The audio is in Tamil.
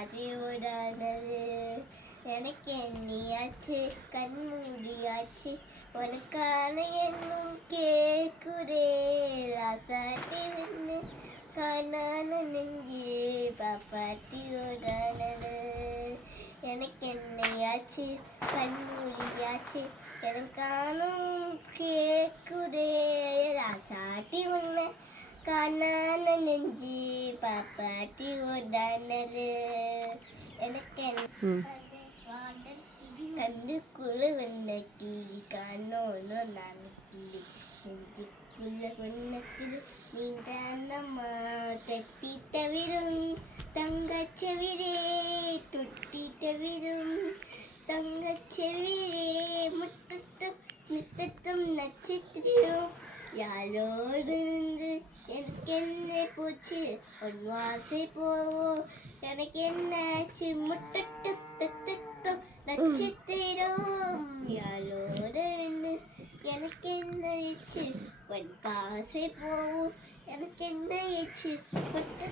பாதியோடானது. எனக்கு எண்ணியாச்சு கண்மூடியாச்சு உனக்கான எண்ணும் கேக்குதே ராசாட்டி நின்று காணான நெஞ்சு பாப்பாட்டியோடானது. எனக்கு என்னையாச்சு கண்மூடியாச்சு எனக்கானும் கேக்குதே ராசாட்டி உன்னை காணான நெஞ்சு பாப்பாட்டி ஓடானது. எனக்கு கண்ணுக்குள்ள வந்த கிளி காணோனும் நான் கிளி நெஞ்சுக்குள்ள வந்த கிளி நீ தானம்மா தட்டி தவிரும் தங்கச்செவிரே தொட்டி தவிரும் தங்கச்செவிரே முத்தத்தும் முத்தத்தும் நட்சத்திரம் யாரோடு எனக்கு என்ன போச்சு உன் வாசை போவோம் எனக்கு என்னாச்சு முட்டட்டும் தத்தத்தும் நட்சத்திரம் யாரோடு எனக்கு என்ன ஆச்சு உன் பாசை போவோம் எனக்கு என்ன ஆச்சு